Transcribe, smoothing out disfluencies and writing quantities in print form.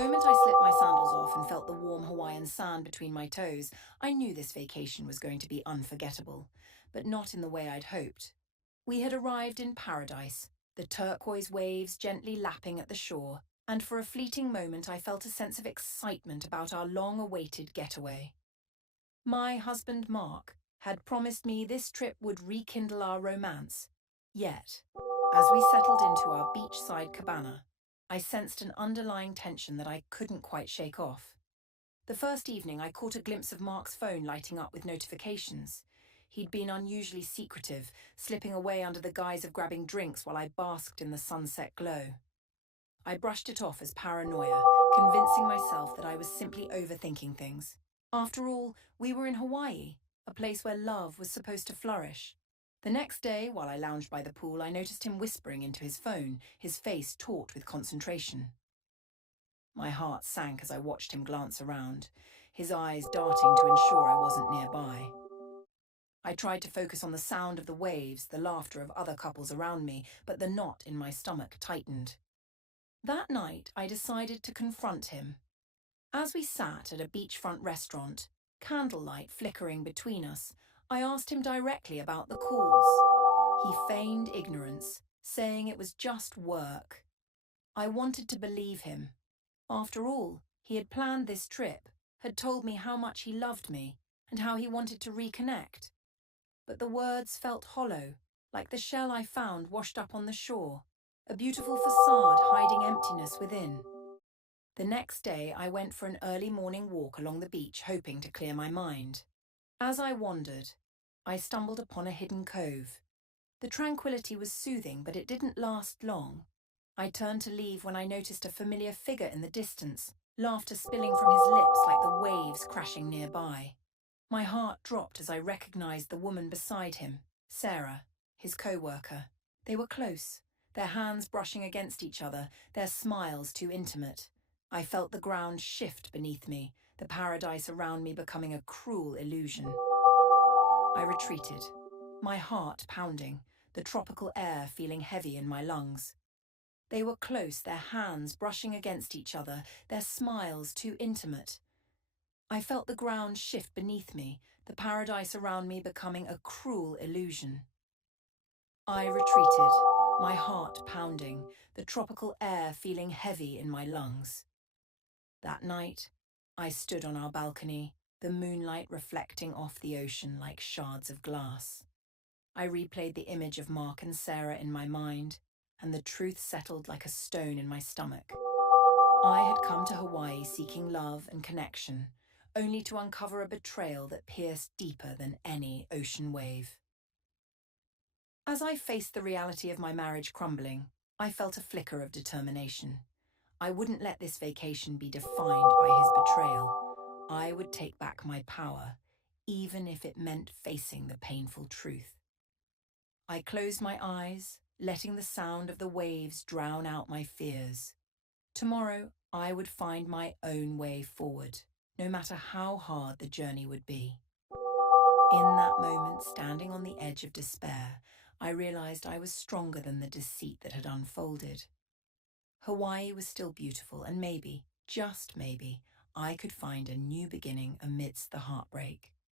moment I slipped my sandals off and felt the warm Hawaiian sand between my toes, I knew this vacation was going to be unforgettable, but not in the way I'd hoped. We had arrived in paradise, the turquoise waves gently lapping at the shore, and for a fleeting moment I felt a sense of excitement about our long-awaited getaway. My husband, Mark, had promised me this trip would rekindle our romance. Yet, as we settled into our beachside cabana, I sensed an underlying tension that I couldn't quite shake off. The first evening, I caught a glimpse of Mark's phone lighting up with notifications. He'd been unusually secretive, slipping away under the guise of grabbing drinks while I basked in the sunset glow. I brushed it off as paranoia, convincing myself that I was simply overthinking things. After all, we were in Hawaii, a place where love was supposed to flourish. The next day, while I lounged by the pool, I noticed him whispering into his phone, his face taut with concentration. My heart sank as I watched him glance around, his eyes darting to ensure I wasn't nearby. I tried to focus on the sound of the waves, the laughter of other couples around me, but the knot in my stomach tightened. That night, I decided to confront him. As we sat at a beachfront restaurant, candlelight flickering between us, I asked him directly about the calls. He feigned ignorance, saying it was just work. I wanted to believe him. After all, he had planned this trip, had told me how much he loved me, and how he wanted to reconnect. But the words felt hollow, like the shell I found washed up on the shore, a beautiful facade hiding emptiness within. The next day, I went for an early morning walk along the beach, hoping to clear my mind. As I wandered, I stumbled upon a hidden cove. The tranquility was soothing, but it didn't last long. I turned to leave when I noticed a familiar figure in the distance, laughter spilling from his lips like the waves crashing nearby. My heart dropped as I recognized the woman beside him, Sarah, his co-worker. They were close, their hands brushing against each other, their smiles too intimate. I felt the ground shift beneath me, the paradise around me becoming a cruel illusion. I retreated, my heart pounding, the tropical air feeling heavy in my lungs. They were close, their hands brushing against each other, their smiles too intimate. I felt the ground shift beneath me, the paradise around me becoming a cruel illusion. I retreated, my heart pounding, the tropical air feeling heavy in my lungs. That night, I stood on our balcony, the moonlight reflecting off the ocean like shards of glass. I replayed the image of Mark and Sarah in my mind, and the truth settled like a stone in my stomach. I had come to Hawaii seeking love and connection, only to uncover a betrayal that pierced deeper than any ocean wave. As I faced the reality of my marriage crumbling, I felt a flicker of determination. I wouldn't let this vacation be defined by his betrayal. I would take back my power, even if it meant facing the painful truth. I closed my eyes, letting the sound of the waves drown out my fears. Tomorrow, I would find my own way forward, no matter how hard the journey would be. In that moment, standing on the edge of despair, I realized I was stronger than the deceit that had unfolded. Hawaii was still beautiful, and maybe, just maybe, I could find a new beginning amidst the heartbreak.